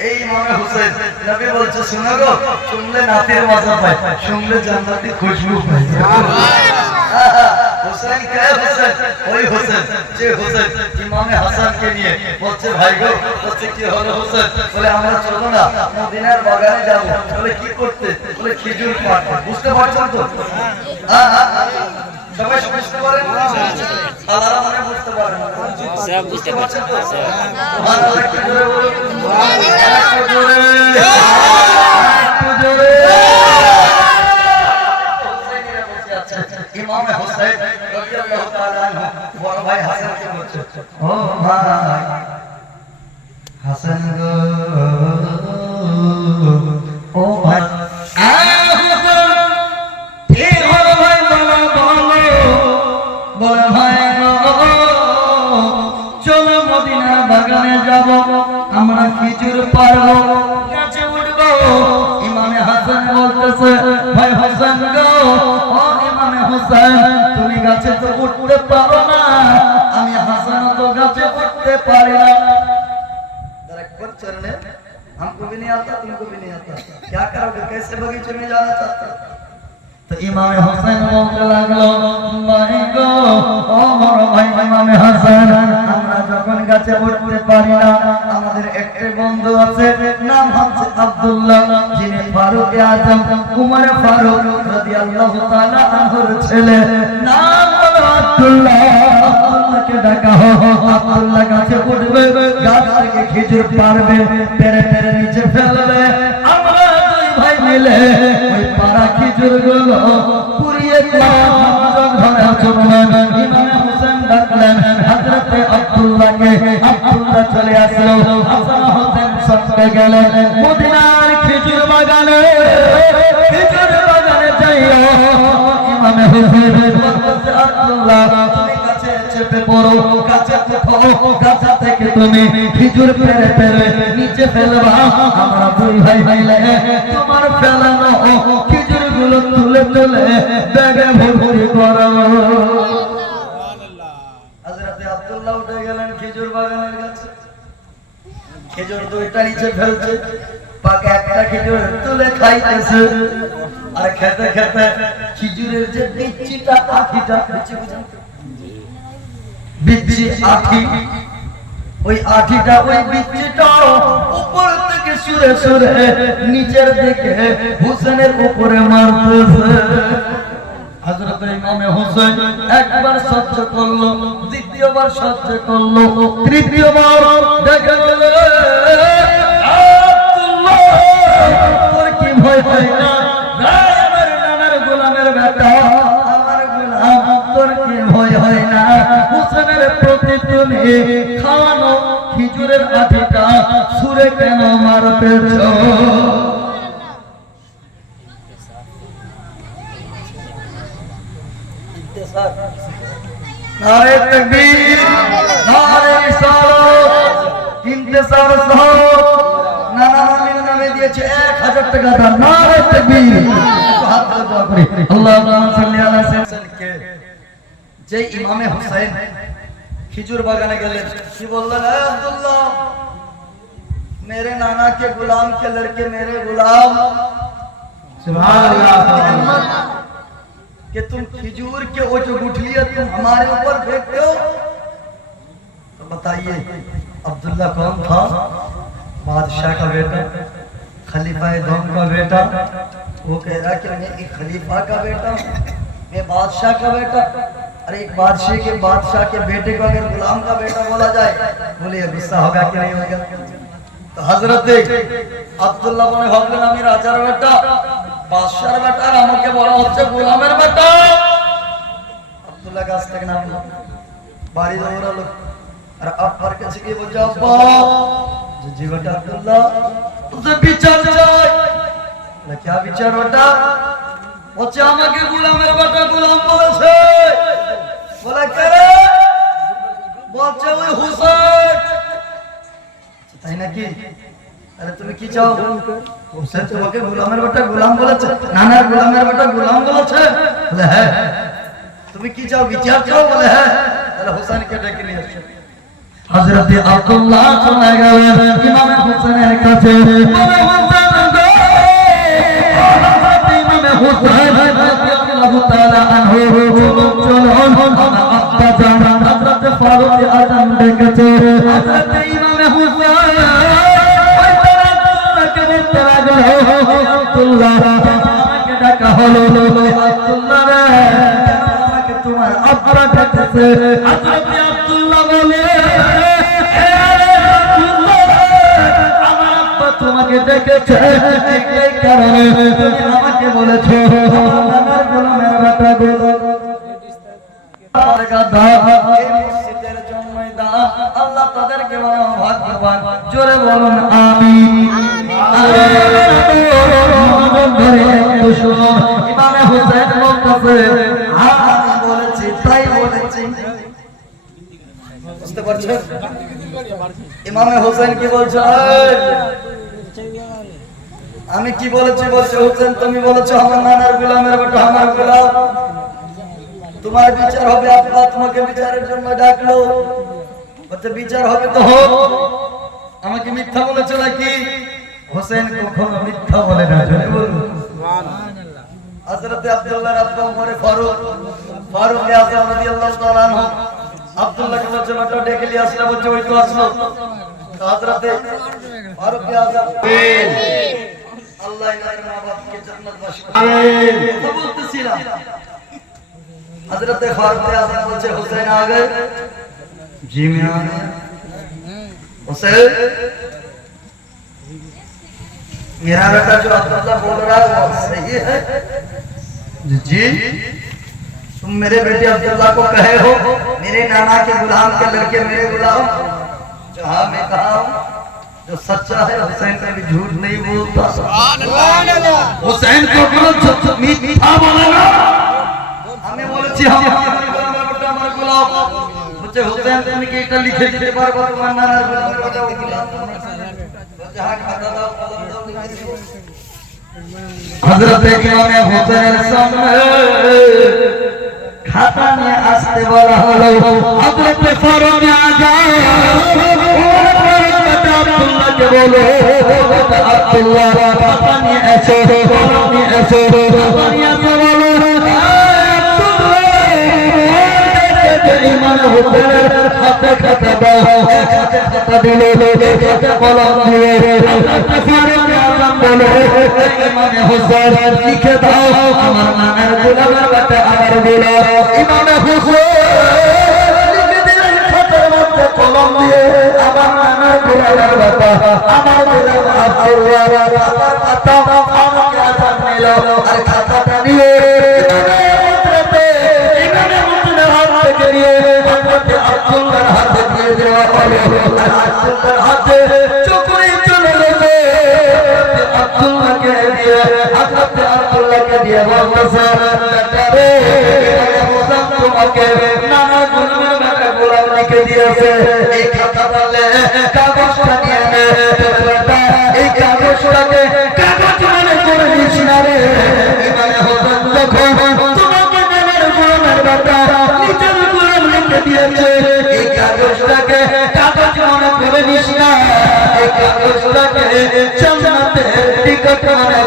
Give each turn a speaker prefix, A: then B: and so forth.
A: এই ইমামে হোসেন নবী বলছে শোনো গো শুনলে নাতির মজা পায় শুনলে জান্নাতি খুশবু পায়। বুঝতে পারছেন তো? হ্যাঁ, হ্যাঁ, হ্যাঁ। সবাই বুঝতে পারেন? মনে বুঝতে পারেন
B: বুঝতে পারছেন?
A: ও ইমামে হাসান তুমি গাছে তো উঠতে পারো না আমি হাসান তো গাছে উঠতে পারি না जरा एक बार चलने हमको भी नहीं आता तुमको भी नहीं आता क्या करोगे कैसे बगीचे में जाना चाहते हो তো ইমামে হোসেন বলতে লাগলো ভাই গো ও বড় ভাই ইমামে হোসেন আমরা যখন গাছে উঠতে পারি না আমাদের একটা বন্ধু আছে নাম হচ্ছে আব্দুল্লাহ যিনি ফারুক আজম উমর ফারুক রাদিয়াল্লাহু তাআলা আনহুর ছেলে নাম হলো আব্দুল্লাহ আব্দুল্লাহকে ডাকা হো আব্দুল্লাহ গাছে উঠবে গাছ থেকে খেজুর পারবে পেরে পেরে নিচে ফেলবে আমরা দুই ভাই মিলে ওই পাড়া খেজুরগুলো পুড়িয়ে ঘরে চললেন ইমামে হোসেন ডাকলেন হযরতে আব্দুল্লাহকে আব্দুল্লাহ চলে আসলো হাসান হোসেন সঙ্গে গেলেন মদিনার খেজুর বাগানে খেজুর বাগানে যাইও ইমামে হোসেন কাছে খেজুর দুইটা নিচে ফেলছে পাকা একটা খেজুর তুলে খাইতেছে। আর খেতে খেতে। খেজুরের যে বিচিটা আঠিটা বিচি বুঝেন তো? বিচি আঠি ওই আঠিটা ওই বিচিটা উপর থেকে সুরে সুরে নিচের দিকে হুসেনের উপরে মারতেছে হযরত ইমামে হোসেন একবার সহ্য করল, দ্বিতীয়বার সহ্য করল, তৃতীয়বার দেখে বলে نعرہ تکبیر، نعرہ رسالت انتصار শহর নানা নামের নামে দিয়েছে 1000 টাকা দান নারে তকবীর হাত দোয়া করে আল্লাহুম্মা সাল্লি আলা সাইয়্যিদকে যে ইমামে হোসেন کھجور باغانے گلے، کی بولن عبداللہ، میرے نانا کے غلام کے لڑکے میرے غلام سبحان اللہ کہ تم کھجور کے وہ جو گٹھلیاں تم ہمارے اوپر پھینکتے ہو۔ تو بتائیے عبداللہ کون تھا؟ بادشاہ کا بیٹا خلیفہ دوم کا بیٹا۔ وہ کہہ رہا کہ میں ایک خلیفہ کا بیٹا ہوں میں بادشاہ کا بیٹا۔ ارے ایک بادشاہ کے بادشاہ کے بیٹے کو اگر غلام کا بیٹا بولا جائے بولے غصہ ہوگا کہ نہیں ہوگا۔ تو حضرت عبداللہ بن حکم نامی راجہ بیٹا বাদশার বেটা আমাকে বলা হচ্ছে গোলামের বেটা। আব্দুল্লাহ গাছ থেকে নামলো। বাড়ি দৌড়ালো আর আব্বার কাছে গিয়ে বলছে আব্বা যে জি বেটা আব্দুল্লাহ বিচার চাই। বলে, क्या বিচার বেটা? বলছে আমাকে গোলামের বেটা গোলাম বলেছে। বলে কে বলছে ওই হুসাইন। তাই নাকি? তাহলে তুমি কি চাও হোসেন তোমাকে গোলামের বেটা গোলাম বলেছে। নানার গোলামের বেটা গোলাম বলেছে। বলে হ্যাঁ। তুমি কি চাও বিচার চাও? বলে হ্যাঁ। তাহলে হোসেনকে ডেকে নিয়ে এসো। হযরত আব্দুল্লাহ চলে গেলেন ইমামে হোসেনের কাছে। বলে হোসেন গো ইমামে হোসেন রাদিয়াল্লাহু তাআলা আনহু চলো আমার আব্বা জান হযরত ফারুক আজম ডেকেছে। হযরত আল্লাহ তাদেরকে বলো ভাগ্যবান। জোরে বলুন আমিন। আমি কি বলেছি বলছো হোসেন, তুমি বলেছ আমার নানার গোলামের বেটা আমার গোলাম। তোমার বিচার হবে আব্বা, তোমাকে বিচারের জন্য ডাকলো। বিচার হবে তো হোক। আমাকে মিথ্যা বলেছ নাকি? হোসেন কখনো মিথ্যা বলে না জোরে বলুন। হযরতে আব্দুল্লাহ রাব্বা উমরে ফারুক ফারুক আযম রাদিয়াল্লাহু তাআলা আনহু আব্দুল্লাহ কে বলছে বাটা ডেকে নিয়ে আসলে বলছে ওই তো আসলো। হযরতে ফারুক আযম আল্লাহ ইনার মাবাদকে জান্নাতবাসী আমিন। বলতেছিলাম। হযরতে ফারুক আযম বলছে হোসেন আগে জি মে হোসেন میرا بیٹا جو عبداللہ بول رہا ہے وہ صحیح ہے۔ جی،, جی تم میرے بیٹے عبداللہ کو کہے ہو، میرے نانا کے غلام کے لڑکے میرے غلام۔ جہاں میں کہا ہوں، جو سچا ہے، حسین سے بھی جھوٹ نہیں بولتا۔ سبحان اللہ حسین کو غلط سچ میٹھا بولے نا ہمیں بولے چھ ہم ہمارا غلام مجھے حسین سے کہ لکھے جیتے بار بار ماننا ہے غلام۔ হযরত ইমামে হোসেনের সামনে খাতা নিয়ে আসতে বলা হলো, হযরত ফারুক আজম আব্দুল্লাহকে বলো আব্দুল্লাহ, খাতা নিয়ে এসো, খাতা নিয়ে এসো হোসেনের হাতে খাতা দাও হাতে খাতা দিলে হাতে কলম দিয়ে ইমামে হোসেন লিখে দাও আমার নানার গোলামের বাটা আমার গোলাম ইমামে হোসেন লিখে দিলেন খাতার মধ্যে কলম দিয়ে আমার নানার গোলামের বাটা আমার গোলাম আব্দুল্লাহ খাতার পাতা আমাকে আজান নিল হযরত আব্দুল্লাহকে দিয়ে বলতেছে হোসেন তোমাকে নানা গুণের বেটা গোলাম লিখে দিয়েছে। এই খাতাটা লে কাগজটা নিয়ে নে এই কাগজটাকে রে। কাগজটাকে কাগজ টিকিট মনে